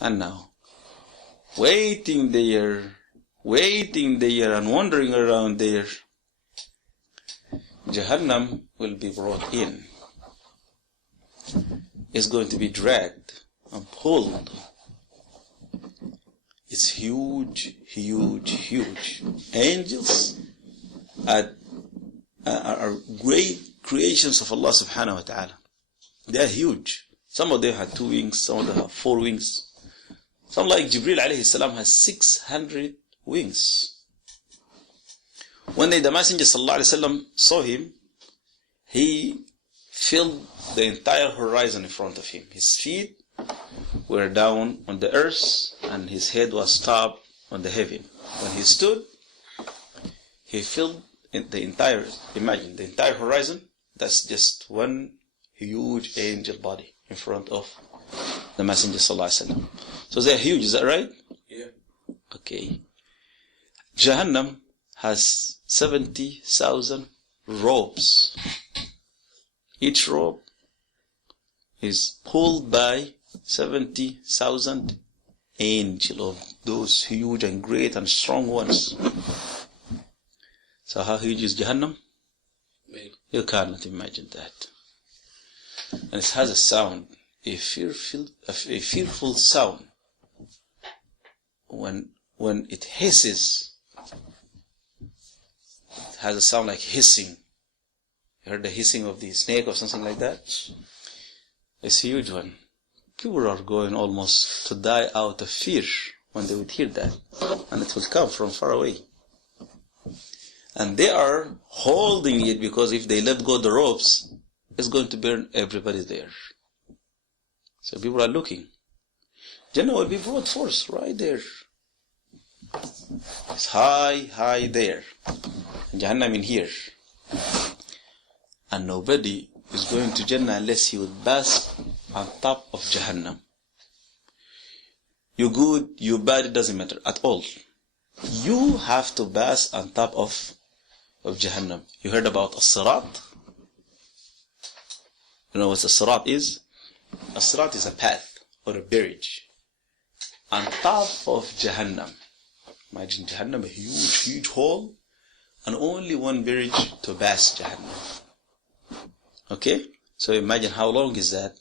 And now, waiting there and wandering around there, Jahannam will be brought in. It's going to be dragged and pulled. It's huge. Angels are great creations of Allah subhanahu wa ta'ala. They are huge. Some of them have 2 wings, some of them have 4 wings. Some, like Jibreel alayhi salam, has 600 wings. One day the Messenger sallallahu alayhi wasallam saw him. He filled the entire horizon in front of him. His feet were down on the earth and his head was top on the heaven. When he stood, he filled the entire horizon. That's just one huge angel body in front of the Messenger sallallahu alaihi wasallam. So they're huge, is that right? Yeah. Okay. Jahannam has 70,000 ropes. Each rope is pulled by 70,000 angels, of those huge and great and strong ones. So how huge is Jahannam? You cannot imagine that. And it has a sound, a fearful sound. When it hisses, it has a sound like hissing. You heard the hissing of the snake or something like that? It's a huge one. People are going almost to die out of fear when they would hear that. And it will come from far away. And they are holding it because if they let go the ropes, it's going to burn everybody there. So people are looking. Jannah will be brought forth right there. It's high there. And Jahannam in here. And nobody is going to Jannah unless he would pass on top of Jahannam. You good, you bad, it doesn't matter at all. You have to pass on top of Jahannam. You heard about as-sirat? You know what as-sirat is? As-sirat is a path or a bridge on top of Jahannam. Imagine Jahannam, a huge hole, and only one bridge to pass Jahannam. Okay? So imagine how long is that?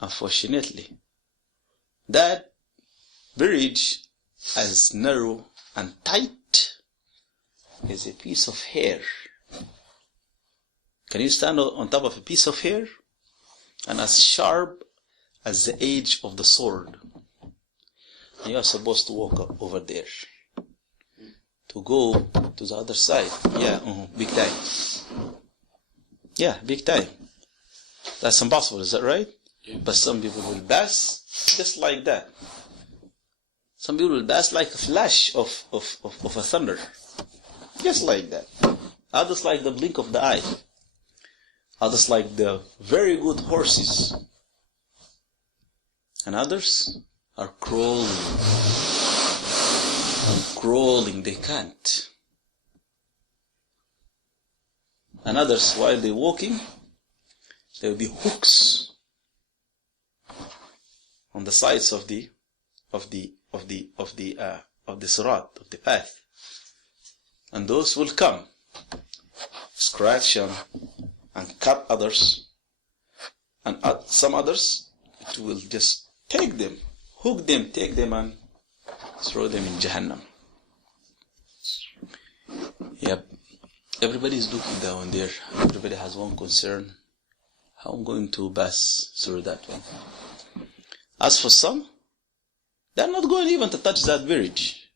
Unfortunately, that bridge, as narrow and tight, is a piece of hair. Can you stand on top of a piece of hair? And as sharp as the edge of the sword. And you are supposed to walk over there to go to the other side. Yeah, big time. Yeah, big time. That's impossible, is that right? Yeah. But some people will pass just like that. Some people will pass like a flash of a thunder. Just like that. Others like the blink of the eye. Others like the very good horses. And others are crawling. They can't. And others, while they're walking, there will be hooks on the sides of the sirat, of the path. And those will come, scratch and cut others, and some others, it will just take them, hook them, take them and throw them in Jahannam. Yep. Everybody is looking down there. Everybody has one concern. How I'm going to pass through that one. As for some, they're not going even to touch that bridge.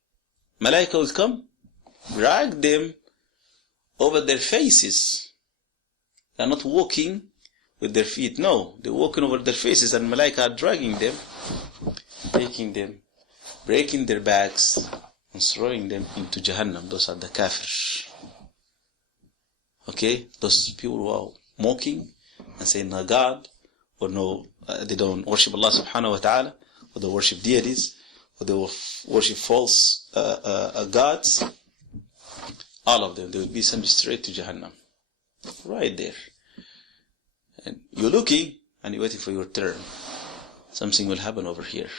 Malaika will come, drag them over their faces. They're not walking with their feet. No, they're walking over their faces, and Malaika are dragging them, taking them, breaking their backs, and throwing them into Jahannam. Those are the kafir. Okay? Those people who are mocking and saying no God, or no, they don't worship Allah subhanahu wa ta'ala, or they worship deities, or they worship false gods. All of them, they will be sent straight to Jahannam. Right there. And you're looking, and you're waiting for your turn. Something will happen over here.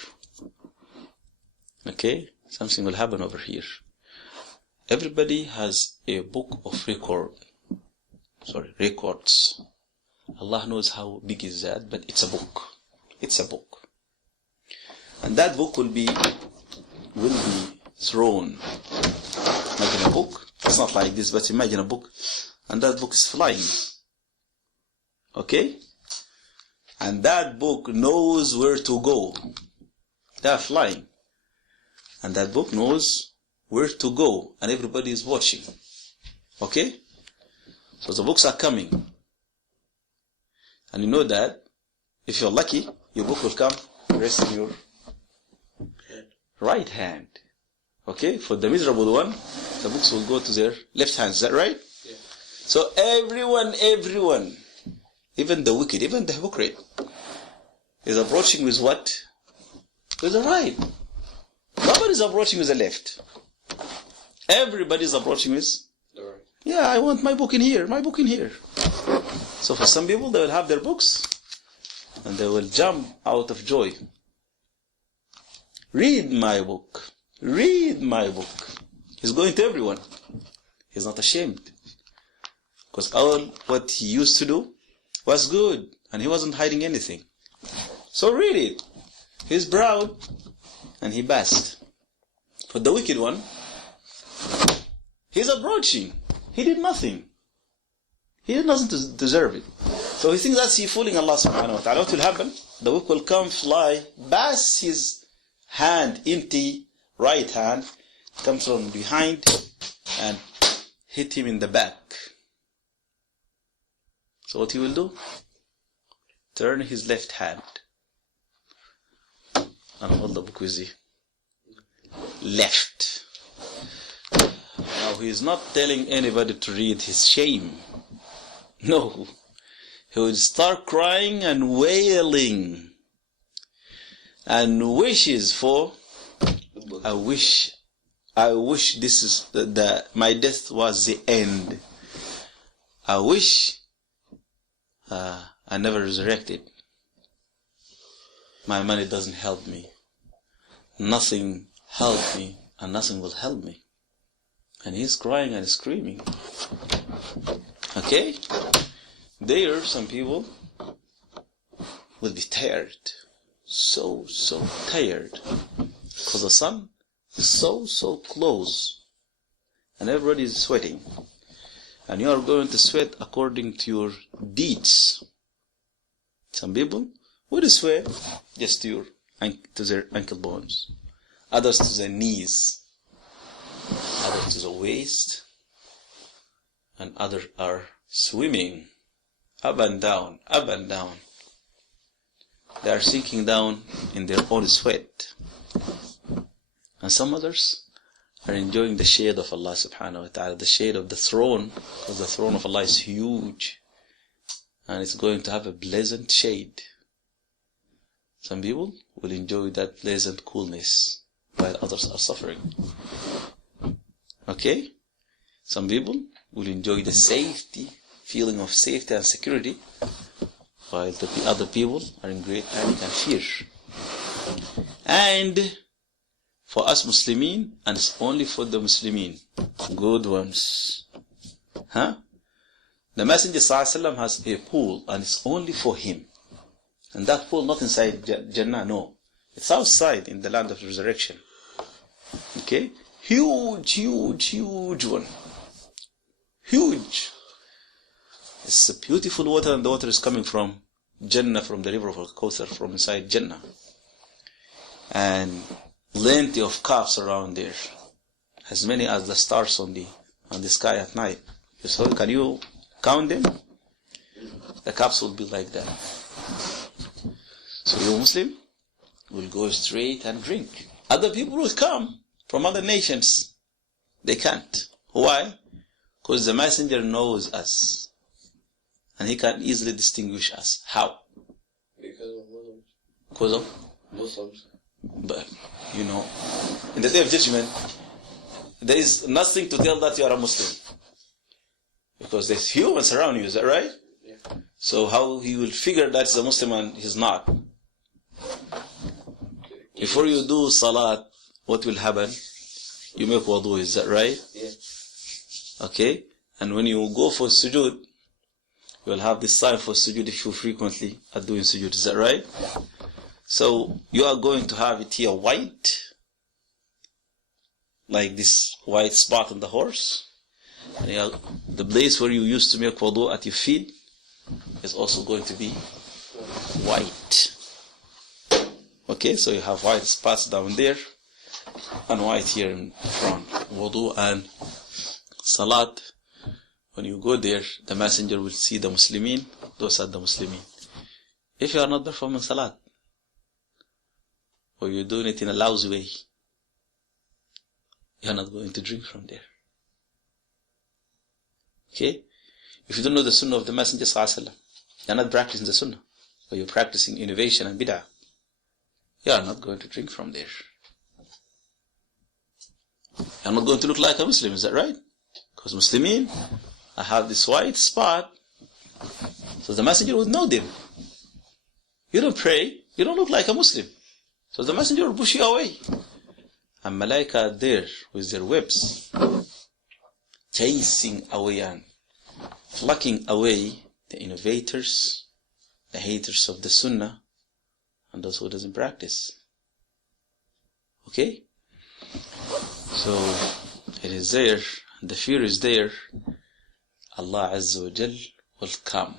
Okay? Something will happen over here. Everybody has a book of records. Allah knows how big is that, but it's a book. It's a book. And that book will be thrown. Imagine a book. It's not like this, but imagine a book. And that book is flying. Okay? And that book knows where to go. They are flying. And that book knows where to go. And everybody is watching. Okay? So the books are coming. And you know that if you're lucky, your book will come rest in your right hand. Okay? For the miserable one, the books will go to their left hand. Is that right? Yeah. So everyone, even the wicked, even the hypocrite, is approaching with what? With the right. Nobody is approaching with the left. Everybody is approaching with the right. Yeah, I want my book in here, my book in here. So for some people, they will have their books and they will jump out of joy. Read my book. Read my book. He's going to everyone. He's not ashamed. Because all what he used to do was good. And he wasn't hiding anything. So read it. He's proud. And he basked. For the wicked one, he's approaching. He did nothing. He did nothing to deserve it. So he thinks that's he fooling Allah subhanahu wa ta'ala. What will happen? The book will come, fly, bash his hand, empty right hand, comes from behind and hit him in the back. So what he will do? Turn his left hand and hold the book with the left. Now he is not telling anybody to read his shame. No. He would start crying and wailing and wishes for, I wish this is my death was the end. I wish I never resurrected. My money doesn't help me. Nothing helped me and nothing will help me. And he's crying and screaming. Okay? There, some people will be tired. So tired. Because the sun is so close. And everybody is sweating. And you are going to sweat according to your deeds. Some people would sweat just to their ankle bones. Others to their knees. Others to the waist. And others are swimming up and down, up and down. They are sinking down in their own sweat. And some others are enjoying the shade of Allah subhanahu wa ta'ala, the shade of the throne, because the throne of Allah is huge. And it's going to have a pleasant shade. Some people will enjoy that pleasant coolness, while others are suffering. Okay? Some people will enjoy the safety, feeling of safety and security, while the other people are in great panic and fear. And for us Muslimin, and it's only for the Muslimin, good ones. The Messenger ﷺ has a pool, and it's only for him. And that pool not inside Jannah, no. It's outside in the land of resurrection. Okay? Huge one. Huge. It's a beautiful water, and the water is coming from Jannah, from the river of Al-Kawthar, from inside Jannah. And plenty of cups around there. As many as the stars on the sky at night. So can you count them? The cups will be like that. So you Muslim will go straight and drink. Other people will come from other nations. They can't. Why? Because the Messenger knows us. And he can easily distinguish us. How? Because of Muslims. Because of? Muslims. But, in the day of judgment, there is nothing to tell that you are a Muslim. Because there's humans around you, is that right? Yeah. So how he will figure that he's a Muslim and he's not? Before you do salat what will happen? You make wudu, is that right? Yeah. Okay? And when you go for sujood, you will have this sign for sujood if you frequently are doing sujood, is that right? So you are going to have it here white, like this white spot on the horse. And the place where you used to make wudu at your feet is also going to be white. Okay, so you have white spots down there and white here in front. Wudu and salat. When you go there, the messenger will see the Muslimin. Those are the Muslimin. If you are not performing salat, or you're doing it in a lousy way, you're not going to drink from there. Okay? If you don't know the sunnah of the Messenger ﷺ, you're not practicing the sunnah, but you're practicing innovation and bid'ah, you are not going to drink from there. You're not going to look like a Muslim, is that right? Because Muslimin, I have this white spot, so the Messenger would know them. You don't pray, you don't look like a Muslim. So the Messenger will push you away. And Malaika are there with their whips, chasing away and plucking away the innovators, the haters of the Sunnah, and those who doesn't practice. Okay? So it is there, the fear is there. Allah Azza wa Jal will come.